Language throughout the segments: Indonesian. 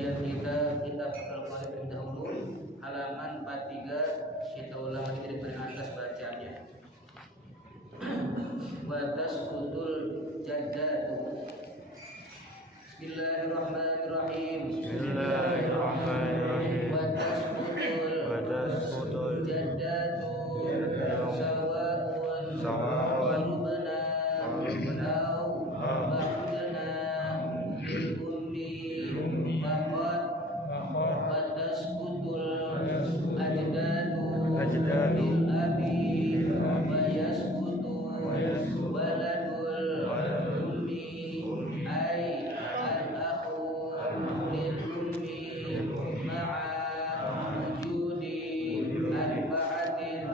kajian kita Al-Qur'an terdahulu halaman 43, kita ulang dari paling atas bacaannya. Wa tasqutul jaddatu. Bismillahirrahmanirrahim. Bismillahirrahmanirrahim. Wa tasqutul jaddatu sawa'un rubna au ba'dna bil ummi faqad wa tasqutul ajdadu bil abi wa yasqutu waladul ummi ay al-akhu lil ummi ma'a wujudi arba'atin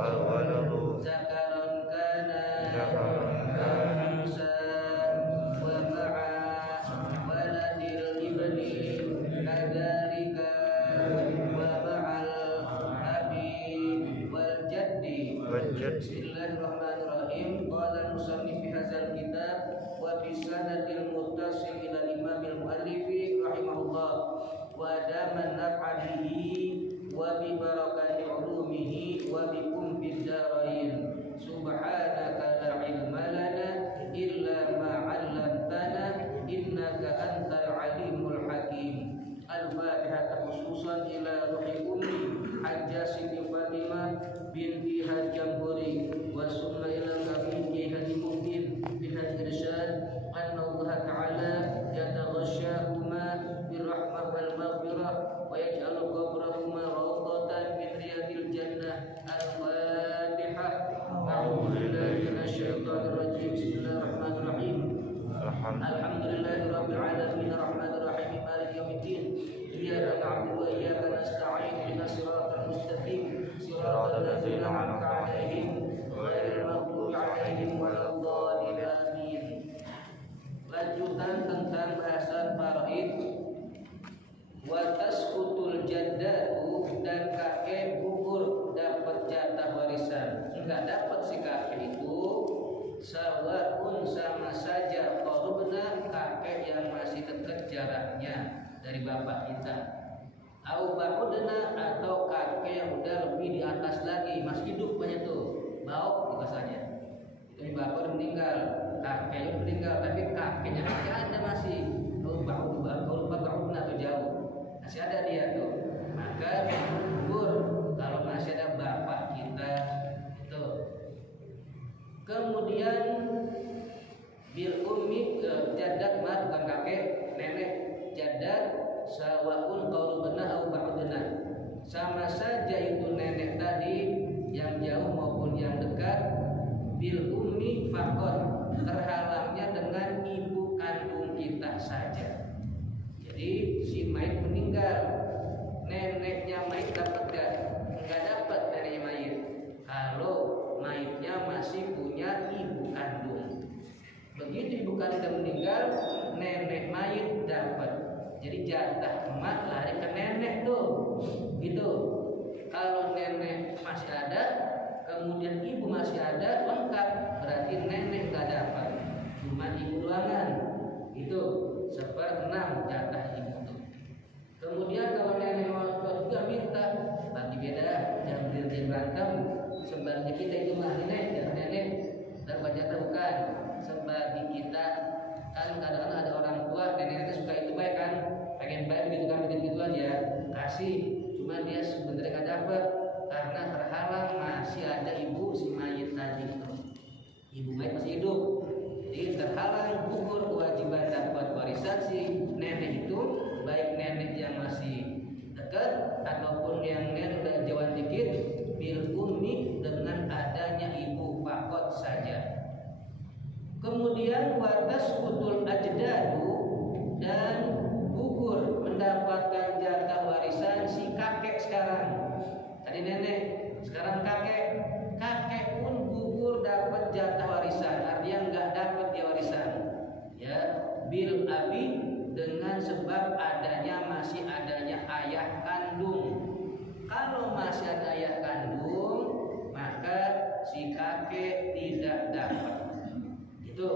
al-waladu zakaran kana unsa wa ma'a waladil ibni kadzalika wa ma'al abi wal jaddi. Bismillahirrahmanirrahim. Qala al-musannif fi hadzal kitab wa bi sanadil muttasil ila imamil muallifi rahimahullah wa adaman naf'alihi wa bi barakati ulumihi wa bikum fid darain. Subhanaka la ilma lana illa ma 'allamtana innaka antal alimul hakim. Al-Fatihah khususan ila ruhi ummi Hajjah Siti Fatimah binti Hajjamburi wa summa ila kami Haji Muhyiddin bin Haji Irsyad anna Allah Ta'ala yataghashshahuma birrahmah wal maghfirah wa yaj'alu qabrahuma rawdatan min riyadil jannah. Al-Fatihah. A'udzu billahi minasyaitonir rajim. Bismillahirrahmanirrahim. Alhamdulillahirabbil alamin arrahmanir rahim maliki yaumiddin. Iyyaka na'budu wa iyyaka nasta'in ihdinas siratal mustaqim siratal ladzina an'amta 'alaihim ghairil maghdubi 'alaihim waladdallin. Amin. Lanjutan tentang bahasan faraid. Wa tasqutul jaddatu, dan kakek gugur dapat jatah warisan. Enggak dapat si kakek itu sawa'un sama saja qarubna, kakek yang masih dekat jaraknya dari bapak kita, au ba'udna, atau kakek yang udah lebih di atas lagi, masih hidup banyak tuh, bauk bahasanya. Itu bapak udah meninggal, kakeknya udah meninggal, tapi kakeknya masih ada, masih ba'udna tuh jauh, masih ada dia tuh. Maka gugur kalau masih ada bapak kita itu. Kemudian bil ummi jadad mah bukan kakek, nenek. Jadad sawa'un qarubna au ba'dna, sama saja itu nenek tadi yang jauh maupun yang dekat. Bil ummi faqad, terhalangnya dengan ibu kandung kita saja. Jadi si mayit meninggal, neneknya mayit dapat gak? Enggak dapat neneknya mayit kalau mayitnya masih punya ibu kandung. Begitu ibu kandung meninggal, nenek mayit dapat. Jadi jatah emak lari ke nenek tuh, gitu. Kalau nenek masih ada, kemudian ibu masih ada, lengkap. Berarti nenek nggak dapat, cuma ibu doangan. Itu 1/6 jatah ibu tuh. Kemudian kalau nenek mau juga minta, bagi beda, jangan berantem. Sebagai kita itu mah nenek dan jatah bukan. Sebagai kita kan kadang-kadang ada orang tua, nenek suka itu baik kan, pengen baik begitu kan, begitu aja kasih, cuma dia sebenarnya nggak dapat karena terhalang masih ada ibu si mayit tadi itu. Ibu mayit masih hidup, jadi terhalang, gugur kewajiban dapat warisan si nenek itu, baik nenek yang masih dekat ataupun yang nenek udah jauhan dikit. Bil ummi, dengan adanya ibu fakot saja. Kemudian watas kutul ajdadu, dan gugur mendapatkan jatah warisan si kakek sekarang. Tadi nenek, sekarang kakek. Kakek pun gugur dapat jatah warisan, artinya nggak dapat dia warisan. Ya, bil abi, dengan sebab masih adanya ayah kandung. Kalau masih ada ayah kandung, maka si kakek tidak dapat. Itu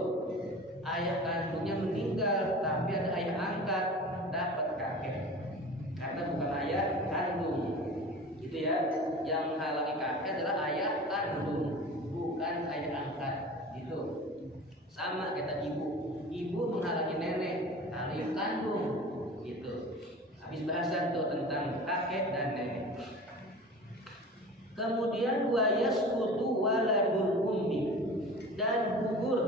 ayah kandung Sama kata ibu menghalangi nenek kalau ibu kandung gitu. Habis bahasan tuh tentang kakek dan nenek. Kemudian wa yasqutu waladul ummi, dan gugur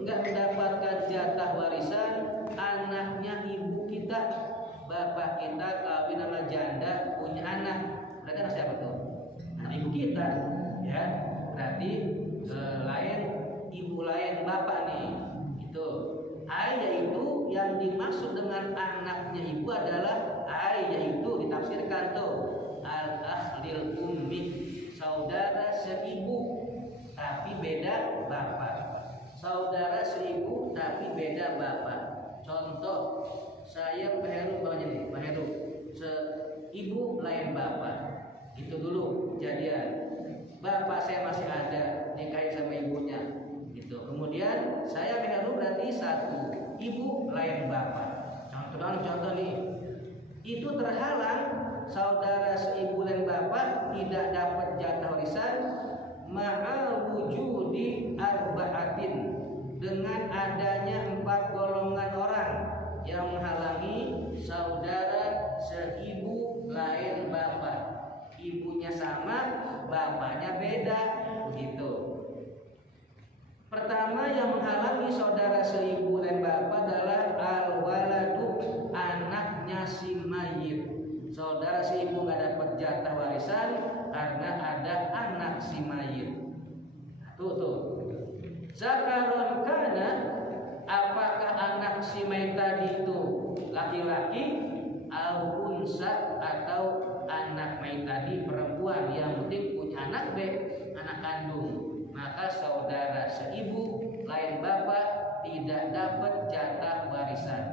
enggak mendapatkan jatah warisan anaknya ibu kita. Bapak kita kawin sama janda punya anak, berarti anak siapa tuh? Anak ibu kita, ya. Berarti lain ibu lain bapak nih, itu. Yaitu yang dimaksud dengan anaknya ibu adalah yaitu ditafsirkan tuh al-akhlil ummi, saudara seibu tapi beda bapak. Saudara seibu tapi beda bapak. Contoh, saya Pak Heru bawahnya nih, Pak Heru seibu lain bapak. Itu dulu kejadian. Bapak saya masih ada, nikahin sama ibunya. Gitu. Kemudian saya Pak Heru berarti satu, ibu lain bapak. Contoh nih, itu terhalang saudara seibu lain bapak tidak dapat jatah warisan ma'al wujudi arba'atin, dengan adanya 4 golongan orang yang menghalangi saudara seibu lain bapak. Ibunya sama, bapaknya beda, begitu. Pertama yang menghalangi saudara seibu lain bapak adalah al-waladu, anaknya si mayit. Saudara seibu nggak dapat jatah warisan karena ada anak si mayit. Tuh. Zakaron kana, apakah anak si mayit tadi itu laki-laki, au unsa, atau anak mayit tadi perempuan, yang penting punya anak anak kandung. Maka saudara seibu lain bapak tidak dapat jatah warisan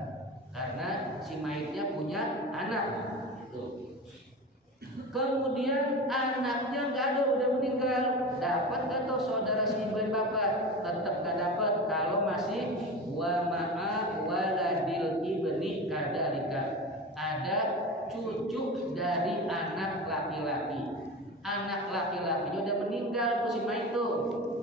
karena si mayitnya punya anak. Tuh. Kemudian anaknya nggak ada, udah meninggal, dapat atau saudara seibu lain bapak? Tetap nggak dapat kalau masih wa ma'a waladil ibni kadalika, ada cucu dari anak laki-laki. Anak laki-lakinya udah meninggal tuh si mayit tuh,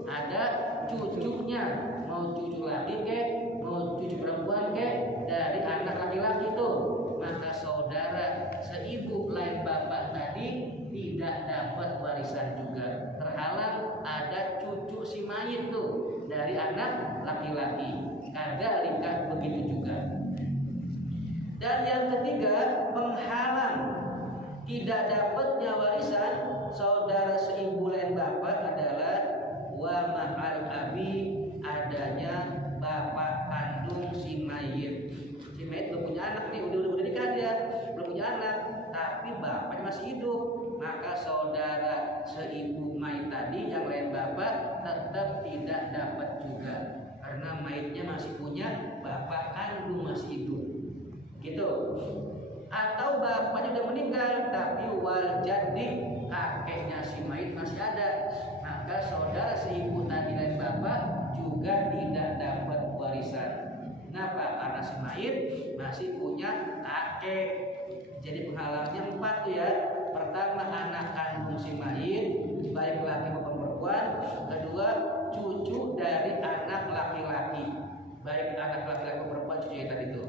ada cucunya, mau cucu laki kek, mau cucu perempuan kek, dari anak laki-laki tuh. Maka saudara seibu lain bapak tadi tidak dapat warisan juga, terhalang ada cucu si mayit tuh dari anak laki-laki. Kadalika, begitu juga. Dan yang ketiga, penghalang tidak dapatnya warisan saudara seibu lain bapak adalah wa ma'al abi, adanya bapak kandung si mayit. Si mayit belum punya anak nih, udah nikah dia, belum punya anak, tapi bapaknya masih hidup. Maka saudara seibu mayit tadi yang lain bapak tetap tidak dapat juga, karena mayitnya masih punya bapak kandung masih hidup. Gitu. Atau bapaknya udah meninggal tapi wal jadi kakeknya si mayit masih ada, maka saudara seibu tadi lain bapak juga tidak dapat warisan. Kenapa? Karena si mayit masih punya kakek. Jadi penghalangnya 4 tuh ya. Pertama, anak kandung si mayit, baik laki maupun perempuan. Kedua, cucu dari anak laki-laki, baik anak laki-laki maupun perempuan, cucunya tadi itu,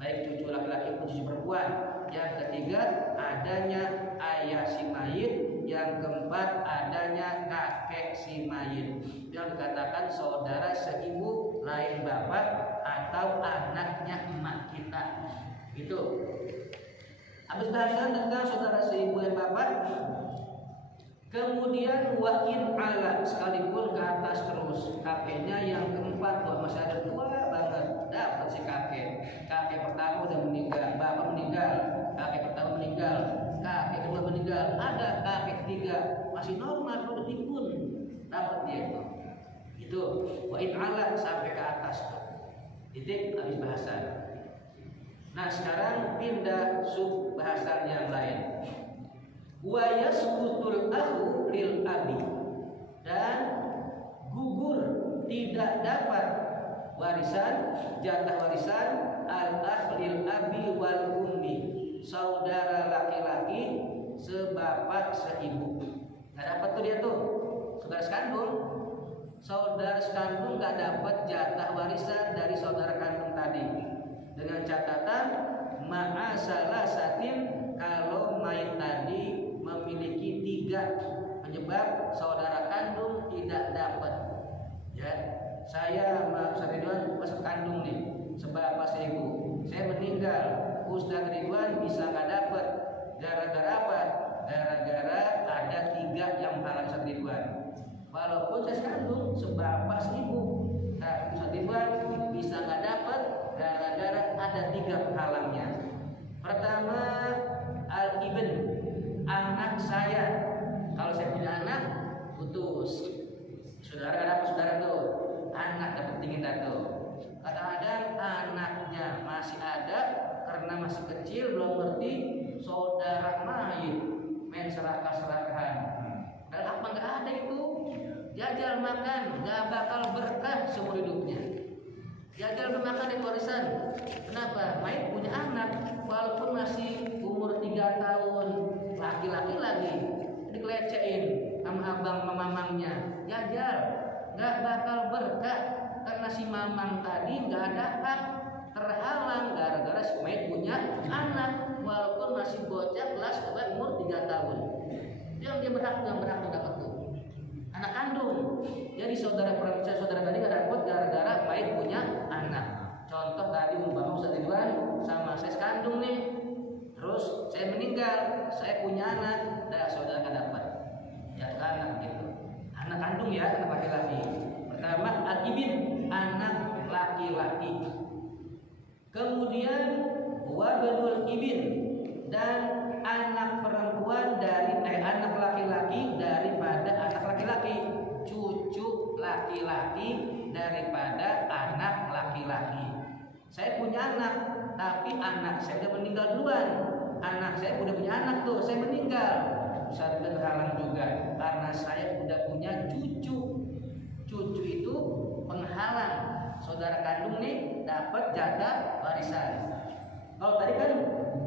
baik cucu laki-laki maupun cucu perempuan. Yang ketiga, adanya ayah si mayit. Yang keempat, adanya kakek si mayit, yang dikatakan saudara seibu lain bapak atau anaknya emak kita. Itu. Habis bahasan tentang saudara seibu lain bapak. Kemudian wa in ala, sekalipun ke atas terus, kakeknya yang keempat, masih ada 2 banget, dapat si kakek. Kakek pertama udah meninggal, bapak meninggal, kakek pertama meninggal, kakek kedua meninggal, ada kakek ketiga masih normal, udah timbun, dapat dia itu. Itu wa in ala sampai ke atas tuh. Titik, habis bahasan. Nah sekarang pindah sub bahasan yang lain. Wa yasqutul akhu lil abi, dan gugur tidak dapat warisan, jatah warisan al-akh lil abi wal ummi, saudara laki-laki sebapak seibu. Nggak dapat tuh dia tuh, saudara sekandung saudara sekandung nggak dapat jatah warisan dari saudara kandung tadi, dengan catatan ma'asalah satin, kalau mayit tadi memiliki 3 penyebab saudara kandung tidak dapat. Ya, saya Ustaz Ridwan masuk kandung nih, sebapak seibu, saya meninggal, Ustaz Ridwan bisa nggak dapat. Gara-gara apa? Gara-gara ada 3 yang menghalangi Ustaz Ridwan. Walaupun saya sekandung sebapak seibu, tapi Ustaz Ridwan bisa nggak dapat gara-gara ada 3 penghalangnya. Pertama, al-ibn, anak saya. Kalau saya punya anak, putus. Saudara nggak dapat, saudara tuh, anak dapat tinggi tuh. Kadang-kadang anaknya masih ada karena masih kecil, belum ngerti, saudara main serakah-serakahan. Dan apa nggak ada itu? Jajal makan, nggak bakal berkah seumur hidupnya. Jajal makan di warisan. Kenapa? Main punya anak, walaupun masih umur 3 tahun, laki-laki lagi, dikelecehin sama abang sama mamangnya. Jajal, nggak bakal berkah karena si mamang tadi nggak ada hak, terhalang gara-gara si main punya anak, walaupun masih bocah kelas umur 3 tahun. Yang dia berhak dapat tuh anak kandung. Jadi saudara tadi nggak dapat gara-gara main punya anak. Contoh tadi umpama Ustaz Ridwan sama saya sekandung nih, terus saya meninggal, saya punya anak, dah saudara nggak dapat jatah anak gitu. Anak kandung ya, anak laki-laki. Pertama al-ibn, anak laki-laki. Kemudian wabnul ibn, dan anak perempuan dari anak laki-laki daripada anak laki-laki, cucu laki-laki daripada anak laki-laki. Saya punya anak, tapi anak saya udah meninggal duluan. Anak saya udah punya anak tuh, saya meninggal, saya terhalang juga karena saya udah punya cucu. Cucu itu penghalang saudara kandung nih dapat jatah warisan. Kalau tadi kan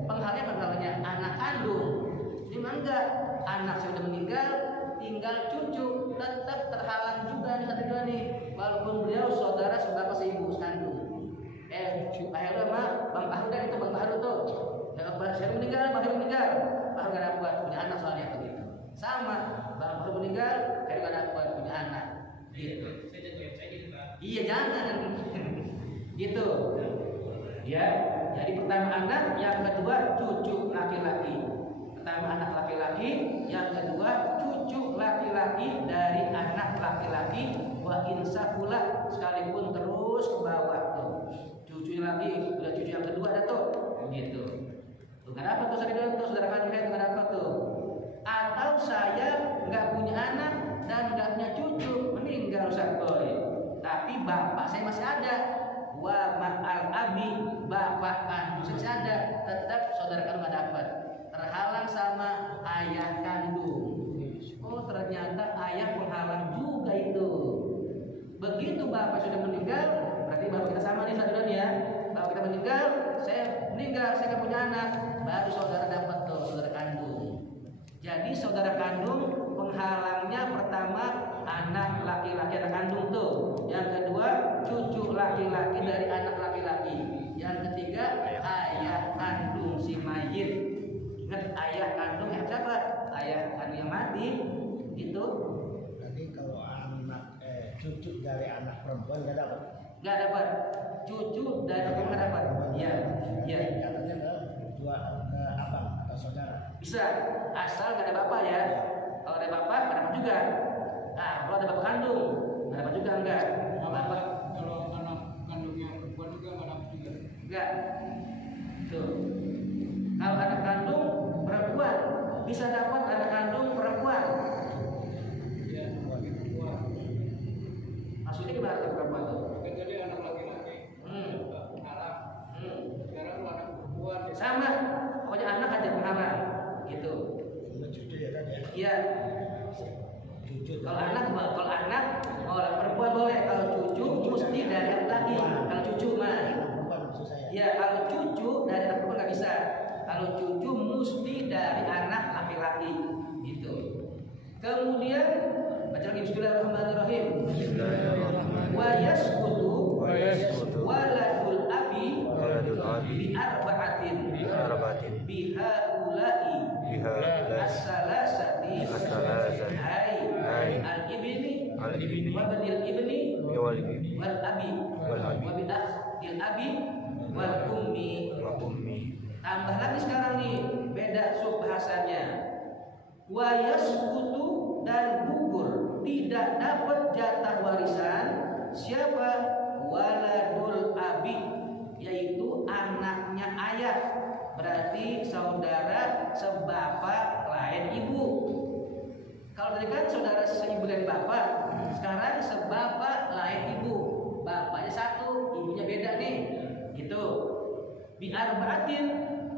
penghalangnya anak kandung, ini enggak, anak saya udah meninggal, tinggal cucu, tetap terhalang juga nih satu nih, walaupun beliau saudara sebapak seibu kandung. Akhirnya mah Bang Bahru itu Bang Bahru tuh, saya meninggal, Bang Bahru meninggal, Bahru gak dapat punya anak soalnya begitu. Sama, Bang Bahru meninggal, Bahru gak dapat punya anak. Gitu. Iya jangan, gitu. Ya, jadi pertama anak, yang kedua cucu laki-laki. Pertama anak laki-laki, yang kedua cucu laki-laki dari anak laki-laki. Wa insafula, sekalipun terus ke bawah tuh. Cucu lagi, udah cucu yang kedua ada tuh, gitu. Tuh kenapa tuh saudara kandung saya kenapa tuh? Atau saya nggak punya anak dan nggak punya cucu, meninggal Ustaz Boy, tapi bapak saya masih ada. Wa ma'al abi, bapak kandung masih ada, tetap saudara kandung nggak dapat, terhalang sama ayah kandung. Oh ternyata ayah penghalang juga itu. Begitu bapak sudah meninggal, berarti bapak kita sama nih saudara ya. Bapak kita meninggal, saya meninggal, saya nggak punya anak, baru saudara dapat tuh saudara kandung. Jadi saudara kandung penghalangnya pertama anak laki-laki anak kandung tuh, yang kedua cucu laki-laki dari anak laki-laki, yang ketiga ayah kandung si mayit. Ingat ayah kandung yang siapa? Ayah kandung yang mati itu. Jadi kalau anak cucu dari anak perempuan nggak dapat? Nggak dapat. Cucu dari perempuan nggak dapat. Iya, iya. Katanya ke abang atau saudara. Bisa, asal nggak ada bapak ya. Kalau ada bapak nggak dapat juga. Nah, kalau ada bapak kandung nggak dapat juga enggak. Bapak kalau anak kandungnya perempuan juga nggak dapat juga. Enggak. Tuh. Kalau anak kandung perempuan bisa dapat anak kandung perempuan. Iya, bagi perempuan. Maksudnya gimana tuh perempuan tuh? Kan tadi anak laki-laki. Penghalang. Sekarang anak perempuan. Sama, pokoknya anak aja penghalang gitu. Cuma cucu ya tadi ya. Iya. Cucu. Kalau anak perempuan boleh. Kalau cucu mesti dari laki. Kalau cucu mah. Perempuan maksud saya. Ya kalau Bismillahirrahmanirrahim. Wa yasqutu Wa yasqutu waladul abi waladul abi bi arba'atin bi arba'atin biha ulai biha as-salasati as-salasati hai al-ibni al-ibni wa banil ibni wal ibni wal abi wal abi wa bi akhil abi wal ummi. wa ummi. Tambah lagi sekarang nih, beda subhasanya. Wa yasqutu dan gugur, tidak dapat jatah warisan siapa? Waladul abi, yaitu anaknya ayah. Berarti saudara sebapak lain ibu. Kalau tadi kan saudara seibu dan bapak, sekarang sebapak lain ibu. Bapaknya satu, ibunya beda nih. Gitu. Biar batin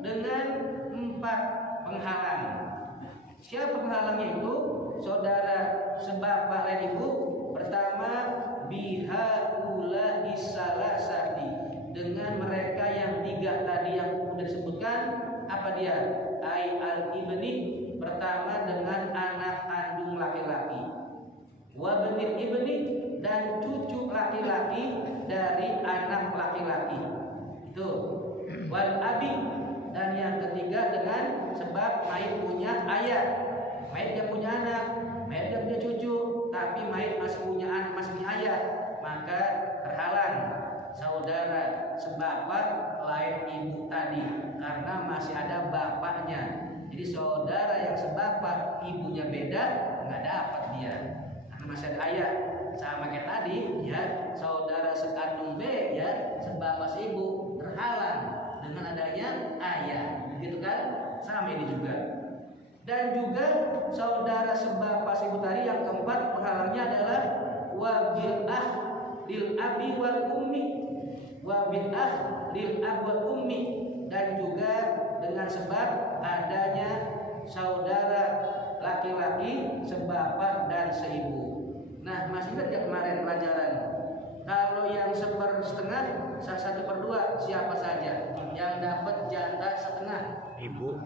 dengan 4 penghalang. Siapa penghalangnya itu? Saudara sebapak lain ibu. Pertama, biha ula isalasati, dengan mereka yang 3 tadi yang sudah disebutkan. Apa dia? Ai al ibni, pertama dengan anak kandung laki-laki. Wa benil ibni, dan cucu laki-laki dari anak laki-laki. Itu. Wal abi, dan yang ketiga dengan sebab mayit punya ayah. Mayit dia punya anak, mayit dia punya cucu, tapi mayit masih punya anak, masih punya ayah, maka terhalang saudara sebapak lain ibu tadi karena masih ada bapaknya. Jadi saudara yang sebapak ibunya beda nggak dapat dia karena masih ada ayah. Sama kayak tadi ya, saudara sekandung B ya, sebapak seibu terhalang dengan adanya ayah, gitu kan? Sama ini juga. Dan juga saudara sebapak seibu tadi yang keempat penghalangnya adalah wabil ah lil abi wal ummi, wabil ah lil abi wal ummi, dan juga dengan sebab adanya saudara laki-laki sebapak dan seibu. Nah, masih ingat ya kemarin pelajaran? Kalau yang 1/2, 1/2 siapa saja yang dapat jatah setengah? Ibu,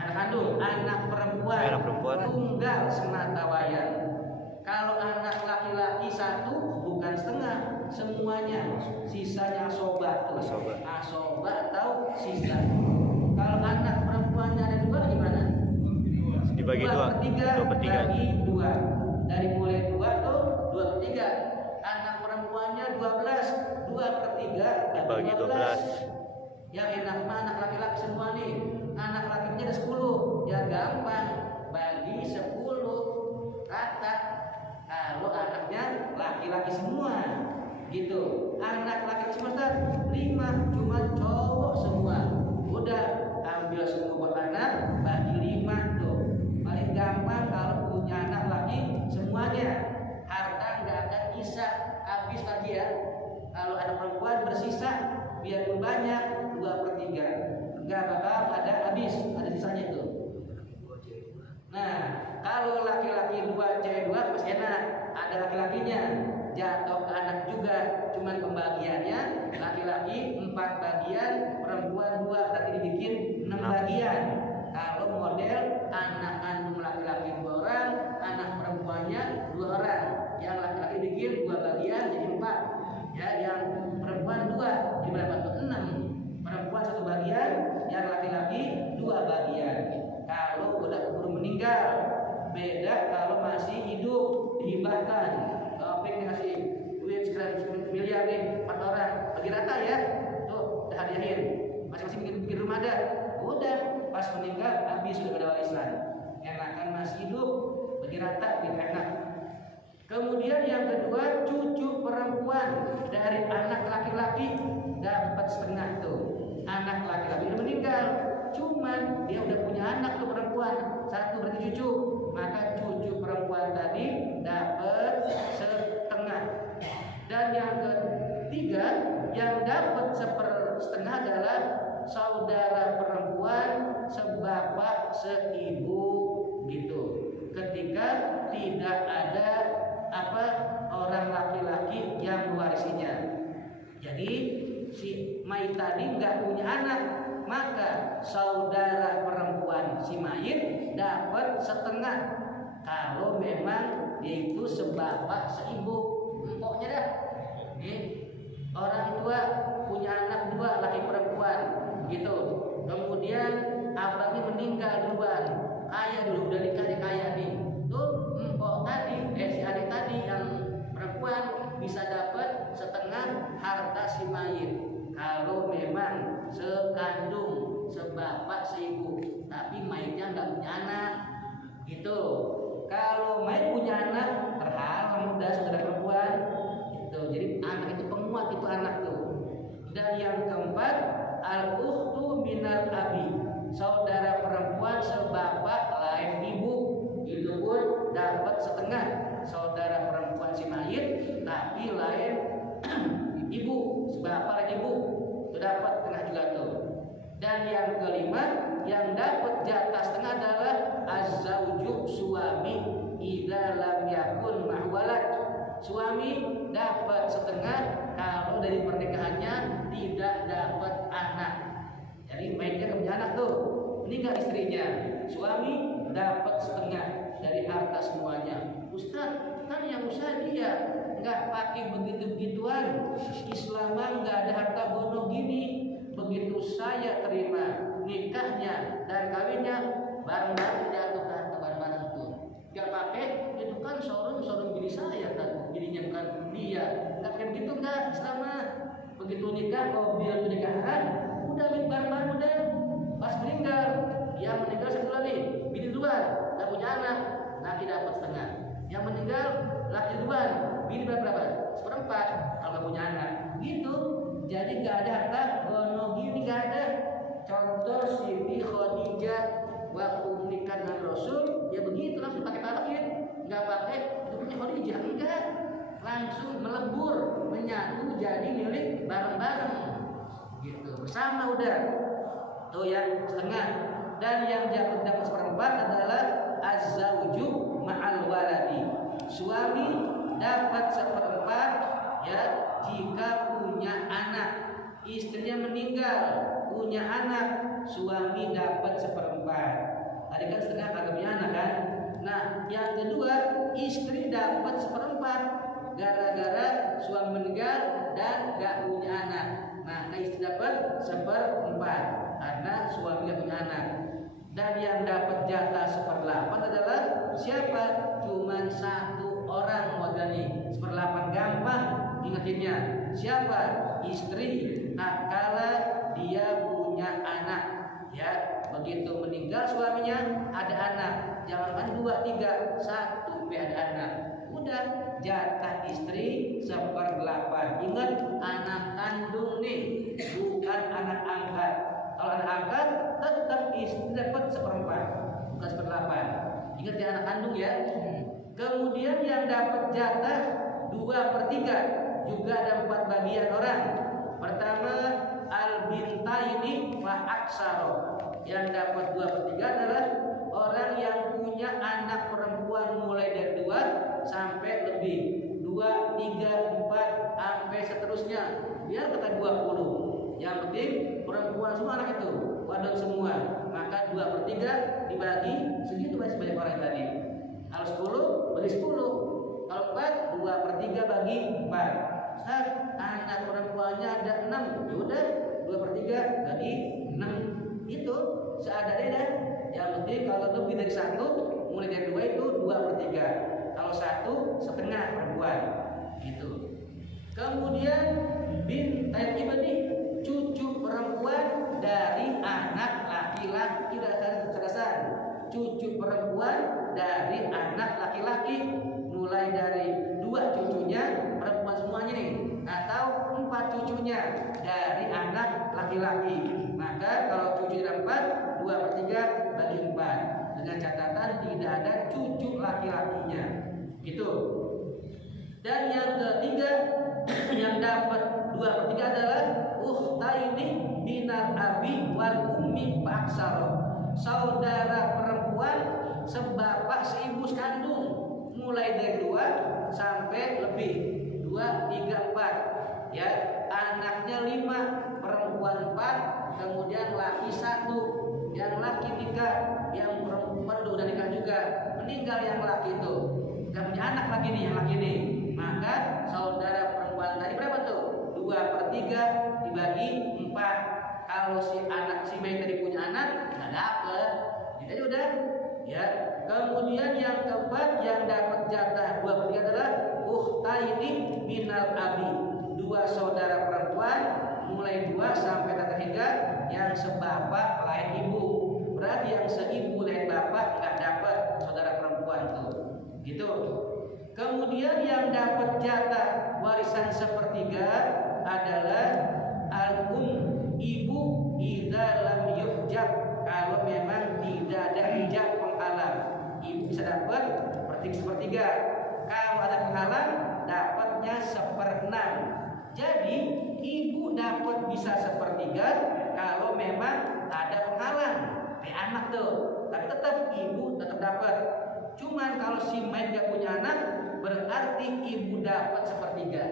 Anak kandung, anak perempuan tunggal semata wayang. Kalau anak laki-laki 1 bukan setengah, semuanya. Sisanya asoba tuh. Asoba atau sisa. Kalau anak perempuannya ada 2 gimana? dibagi 2 per 3 bagi 2. Dari mulai 2 tuh 2/3. Anak perempuannya 12, 2/3 bagi 12. Yang enak mah anak laki-laki semua nih. Anak lakinya ada 10, ya gampang, bagi 10 rata. Kalau anaknya laki-laki semua, gitu. Anak laki-laki semua 5, cuma cowok semua. Udah ambil semua buat anak, bagi 5 tuh. Paling gampang kalau punya anak laki semuanya. Harta nggak akan bisa habis tadi ya. Kalau anak perempuan bersisa, biarpun banyak 2/3, nggak bakal ada habis, ada sisanya itu. Nah, kalau laki-laki 2, cewek 2 masih enak, ada laki-lakinya, jatuh ke anak juga, cuman pembagiannya laki-laki 4 bagian, perempuan 2, berarti dibikin 6 bagian. Kalau model anak kandung laki-laki 2 orang, anak perempuannya 2 orang, yang laki-laki bikin 2 bagian jadi 4, ya, yang perempuan 2 jadi berapa tuh? 6. Perempuan 1 bagian, yang laki-laki 2 bagian. Kalau udah keburu meninggal, beda kalau masih hidup dihibahkan. Pengen ngasih duit 100 miliar nih 4 orang, bagi rata ya, tuh udah hadiahin, masing-masing bikin rumah dah. Udah pas meninggal habis sudah pada warisan. Enakan masih hidup, bagi rata biar enak. Kemudian yang kedua, cucu perempuan dari anak laki-laki dapat setengah tuh. Anak laki-laki udah meninggal, cuman dia udah punya anak tuh perempuan 1 berarti cucu, maka cucu perempuan tadi dapat setengah. Dan yang ketiga yang dapat 1/2 adalah saudara perempuan sebapak seibu, gitu. Ketika tidak ada orang laki-laki yang mewarisinya. Jadi si mayit tadi nggak punya anak, maka saudara perempuan si mayit dapat setengah. Kalau memang yaitu sebapak seibu. Pokoknya dah. Orang tua punya anak dua laki perempuan, gitu. Kemudian abangnya meninggal duluan, kaya dulu udah nikah dia kaya nih. Tuh empok tadi, si adik tadi yang perempuan bisa dapat setengah harta si mayit. Kalau memang sekandung, sebapak seibu, tapi mayitnya nggak punya anak, gitu. Kalau mayit punya anak, terhalang udah saudara perempuan, gitu. Jadi anak itu penguat itu anak tuh. Dan yang keempat, al-ukhtu minal abi, saudara perempuan sebapak lain ibu, itu pun dapat setengah. Saudara perempuan si mayit, tapi lain ibu, sebapak lain ibu, itu dapat setengah juga tuh. Dan yang kelima, yang dapat jatah setengah adalah az-zauju, suami, idza lam yakun mahwalat. Suami dapat setengah kalau dari pernikahannya tidak dapat anak. Jadi mainnya punya anak tuh, meninggal istrinya, suami dapat setengah dari harta semuanya. Ustaz, kan yang usaha dia, nggak pakai begitu-begituan. Islam nggak ada harta gono gini. Begitu saya terima nikahnya dan kawinnya, barang-barang jatuh ke harta barang-barang itu. Nggak pakai, itu kan showroom bini saya kan, bininya bukan dia. Nggak kayak begitu nggak Islam mah. Begitu nikah, mobil nikahan, udah barang-barang udah. Pas meninggal, yang meninggal satu lagi, bini duluan, nggak punya anak, laki dapat setengah. Yang meninggal laki duluan, bini berapa? Seperempat kalau nggak punya anak. Gitu. Jadi nggak ada harta gono gini, nggak ada. Contoh Siti Khadijah waktu menikah dengan Rasul, ya begitu langsung pakai talaqin, nggak pakai itu punya Khadijah, enggak, langsung melebur menyatu jadi milik bareng-bareng, gitu bersama udah. Tuh yang setengah. Dan yang dapat seperempat adalah az-zauju ma'al waladi, suami dapat seperempat ya jika punya anak. Istrinya meninggal punya anak, suami dapat seperempat. Tadi kan setengah kagak punya anak kan. Nah yang kedua, istri dapat seperempat gara-gara suami meninggal dan gak punya anak. Nah istri dapat seperempat karena suami gak punya anak. Dan yang dapat jatah 1/8 adalah siapa? Cuman satu orang modal nih. 1/8 gampang ingetinnya. Siapa? Istri. Tatkala dia punya anak, ya begitu meninggal suaminya ada anak, jangan 2, 3, 1 ada anak, udah jatah istri 1/8. Ingat anak kandung nih, bukan anak angkat. Kalau anak angkat tetap istri dapat 1/4, bukan 1/8. Ingat ya anak kandung ya. Kemudian yang dapat jatah 2/3 juga ada 4 bagian orang. Pertama al-bintaini fa aksaro, yang dapat 2/3 adalah orang yang punya anak perempuan mulai dari 2 sampai lebih, 2, 3, 4 sampai seterusnya. Biar kata 20. Yang penting perempuan semua anak itu, wadon semua. Maka 2/3 dibagi segitu banyak orang tadi. Kalau 10 bagi 10. Kalau 4 2/3 bagi 4. Ustaz, anak perempuannya ada 6, ya udah 2/3 bagi 6. Itu seadanya dah. Yang penting kalau lebih dari 1, mulai dari 2 itu 2/3. Kalau 1 setengah perempuan. Gitu. Kemudian bintai ibni, cucu perempuan dari anak laki-laki dasar. Cucu perempuan dari anak laki-laki, mulai dari 2 cucunya perempuan semuanya nih, atau 4 cucunya dari anak laki-laki. Maka kalau cucu 4, 2/3 bagi 4, dengan catatan tidak ada cucu laki-lakinya. Gitu. Dan yang ketiga yang dapat 2/3 adalah ukhtaini binal abi wal ummi fa'aksaro, saudara perempuan sebapak seibu sekandung, mulai dari 2 sampai lebih, 2, 3, 4 ya. Anaknya 5, perempuan 4, kemudian laki 1. Yang laki nikah, yang perempuan udah nikah juga, meninggal yang laki itu. nggak punya anak lagi nih yang laki nih, maka saudara perempuan tadi berapa tuh? 2/3 dibagi 4. Kalau si anak si bayi tadi punya anak nggak dapet, jadi udah ya. Kemudian yang keempat yang dapat jatah 2/3 adalah ukhtaini minal abi, 2 saudara perempuan mulai 2 sampai ketiga yang sebapak lain ibu. Berarti yang seibu lain bapak nggak dapat saudara perempuan tuh, gitu. Kemudian yang dapat jatah warisan 1/3 adalah al-um, ibu idza lam yuhjab, kalau memang tidak ada hijab penghalang, ibu bisa dapat 1/3. Kalau ada penghalang dapatnya 1/6. Jadi ibu dapat bisa 1/3 kalau memang ada penghalang anak tuh, tapi tetap ibu tetap dapat. Cuman kalau si mayit gak punya anak, berarti ibu dapat 1/3.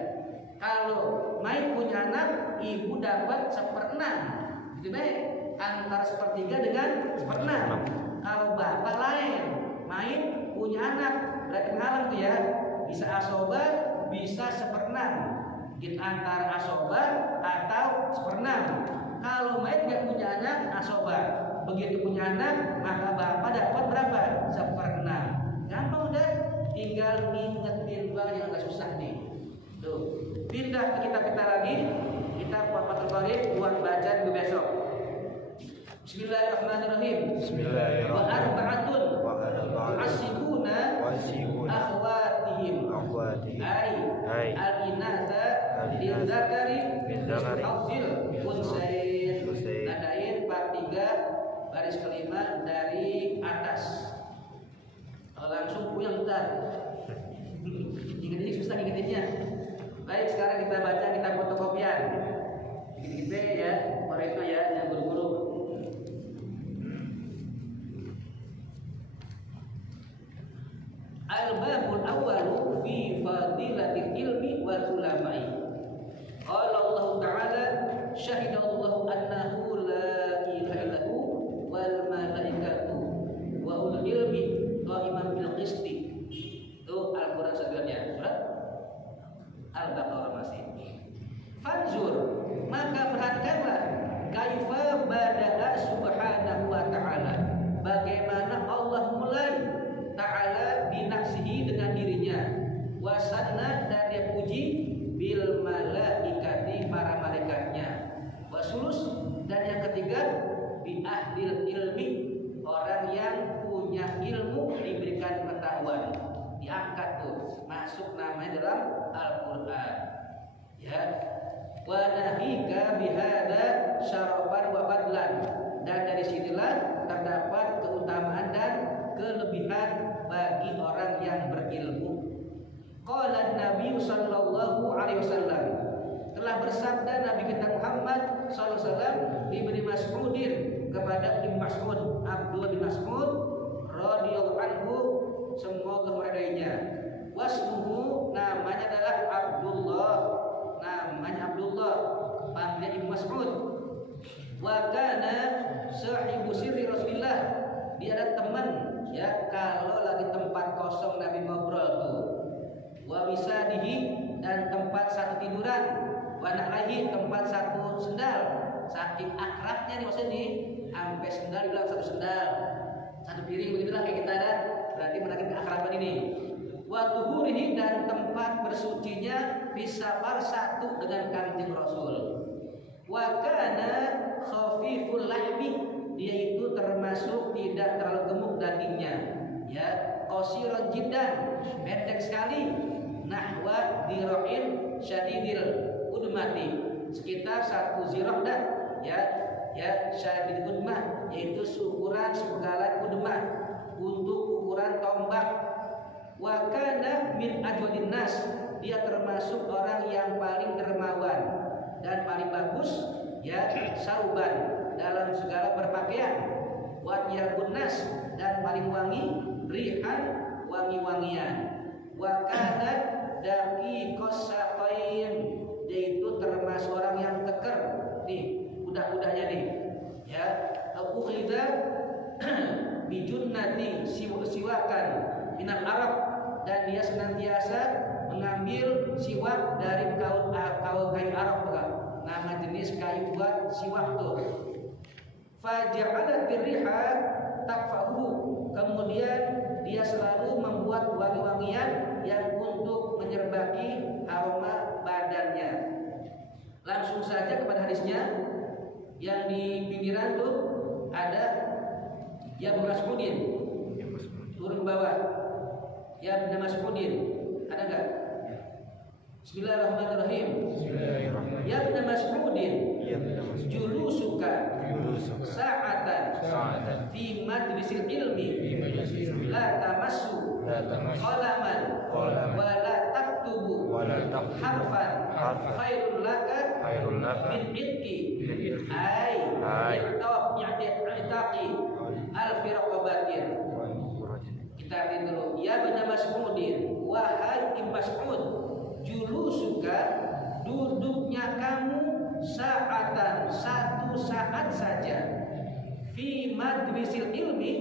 Kalau mayit punya anak, ibu dapat 1/6. Gitu baik, antara 1/3 dengan 1/6. Kalau bapak lain, mayit punya anak, berarti penghalang tuh ya, bisa asoba, bisa 1/6. Gitu, antara asoba atau 1/6. Kalau mayit gak punya anak, asoba. Begitu punya anak, maka bapak dapat berapa? 1/6. Gampang udah, tinggal ngingetin doang yang agak susah nih. Tuh, pindah ke kitab kita lagi. Kita Fathul Bari buat baca minggu besok. Bismillahirrahmanirrahim. Bismillahirrahmanirrahim. Wa arba'atun yu'assibuna akhwatihim. Ai al-inatha lidzakari mislu hafzil unsayin. Tandain part 3 baris kelima dari atas. Langsung puyeng bentar. Ingat-ingat susah ingetinnya. Baik, sekarang kita baca, kita fotokopian. Dikit-dikit ya, mereka ya yang buru-buru. Al-babul awwalu fi fadilatil ilmi wal ulama'i. Qala Allah Ta'ala syahidallahu annahu la ilaha illahu wal malaikatu wa ulul ilmi qa'iman bil qisti. Itu Al-Qur'an sebenarnya surat Al-Baqarah masih. Fanzur, maka perhatikanlah kaifa bada'a subhanahu wa ta'ala, bagaimana Allah mulai ta'ala binafsihi dengan dirinya, wasanna dan dia puji bil malaikati para malaikatnya, wasulus dan yang ketiga bi ahlil ilmi, orang yang punya ilmu diberikan pengetahuan, diangkat tuh masuk namanya dalam Al-Qur'an ya. Wa nahika bihada syarafan wa fadlan, dan dari sinilah terdapat keutamaan dan kelebihan bagi orang yang berilmu. Qala Nabi sallallahu alaihi wasallam, telah bersabda Nabi kita Muhammad sallallahu alaihi wasallam Ibnu Mas'udin kepada Ibnu Mas'ud, Abdullah bin Mas'ud radhiyallahu anhu, semoga meridainya. Wasmuhu, namanya adalah Abdullah, namanya Abdullah, panggilnya Ibnu Mas'ud. Wa kana sahibu sirri Rasulillah, dia ada teman ya, kalau lagi tempat kosong Nabi ngobrol tuh. Wa wisadihi, dan tempat satu tiduran. Wa na'lahi, tempat satu sendal. Saking akrabnya nih maksudnya nih, sampai sendal dibilang satu sendal, satu piring, begitulah kayak kita ada. Berarti menakin keakraban ini. Wa tuhurihi, dan tempat bersucinya pisapar satu dengan Kanjeng Rasul. Wa kana khafiful lahmi, dia itu termasuk tidak terlalu gemuk dagingnya ya. Qasiran jiddan, pendek sekali. Nahwa dira'in syadidil udmati, sekitar 1 zirah dah ya syadidil udmah, yaitu ukuran sebegalan udmah, untuk ukuran tombak. Wa kana min ajwadin nas, dia termasuk orang yang paling dermawan dan paling bagus ya, sauban, dalam segala berpakaian. Wa tiyabun nas, dan paling wangi, rihan, wangi-wangian. Wa kana daqiqas saqain, dia itu termasuk orang yang keker nih kuda-kudanya nih ya. Ukhidha bijunnati siwakan minal Arab, dan dia nama jenis kayu buat siwak tuh. Faja'alat birriha takfahu, kemudian dia selalu membuat wangi-wangian yang untuk menyerbaki aroma badannya. Langsung saja kepada hadisnya yang di pinggiran tuh ada ya Ibnu Mas'udin, turun ke bawah ya Ibnu Mas'udin, ada nggak? Bismillahirrahmanirrahim. Ya Ibnu Mas'udin, julusuka sa'atan fi majlisil ilmi la tamassu qalaman wa la taktubu harfan khairul laka min itqi ay i'taqi al-firaqabatir. Kita lihat dulu. Ya Ibnu Mas'udin, wahai Ibnu Mas'ud, julusuka, duduknya kamu sa'atan, satu saat saja, fi majlisil ilmi,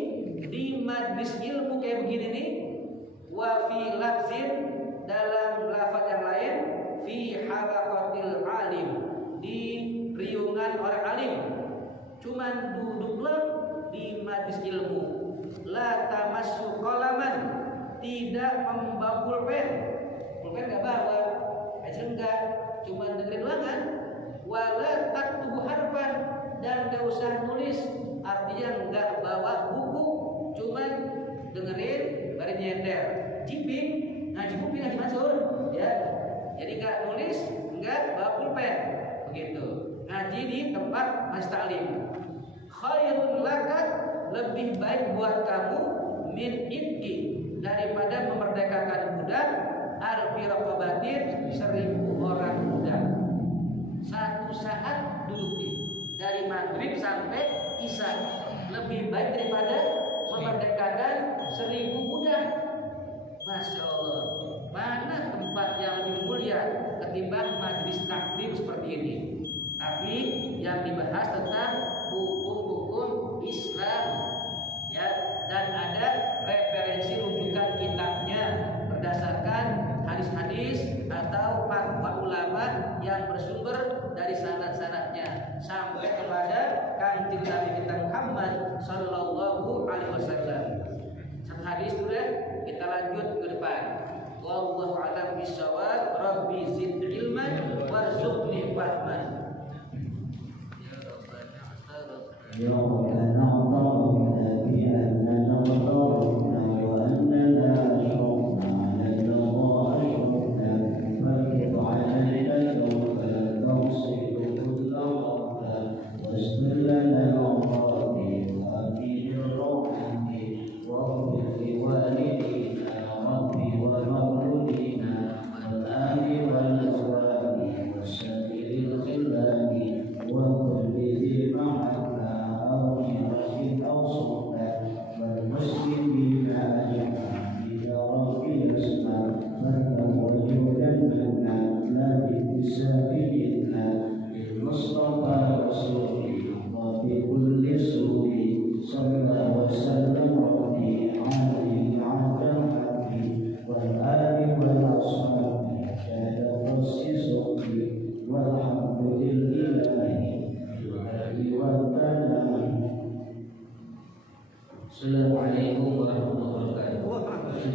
di majlis ilmu kayak begini nih, wa fi lafzin, dalam lafaz yang lain, fi halaqatil alim, di riungan orang alim, cuman duduk doang di majlis ilmu. La tamassu qalaman, tidak membawa pulpen. Pulpen enggak bawa, pensil enggak, cuma dengerin doang kan. Wala taktubu harfan, dan enggak usah nulis, artinya enggak bawa buku, cuman dengerin, bari nyender. Ciping, ngaji kuping ngaji masuk, ya. Jadi enggak nulis, enggak bawa pulpen. Begitu. Ngaji di tempat majlis taklim. Khairul laka, lebih baik buat kamu min itqi, daripada memerdekakan budak al-firaqabatin 1000 orang budak. Satu saat duduk dari maghrib sampai isya, lebih baik daripada memerdekakan 1000 budak. Masya Allah, mana tempat yang lebih mulia ketimbang majlis taklim seperti ini. Tapi yang dibahas tentang hukum-hukum Islam, ya, dan ada referensi rujukan kitabnya berdasarkan hadis-hadis atau fatwa ulama yang bersumber dari sanad-sanadnya sampai kepada kanjeng Nabi kita Muhammad sallallahu alaihi wasallam. Satu hadis sudah, kita lanjut ke depan. Wallahu a'lam bishawab. Rabbi zid ilman warzuqni fahman. يوم نعطانا بأننا اغترنا وأننا أشرفنا على الله شرفنا فاكب علينا ذنبا نغسل كل ربا واستر لنا أمراضي وأمين الرحمة واغفر لوالدينا ربي ومولودينا والآل والأزواج وسائر الخلان وكل ذي محبة والمسلمين أجمعين يا رب اسمع فرحا وجودا منا لا بتسابقنا للمصطفى رسول الله بكل سوء صلى وسلم ربي عليه على حبي والآل والأصحاب كان تخصصني والحمد لله Assalamualaikum warahmatullahi wabarakatuh.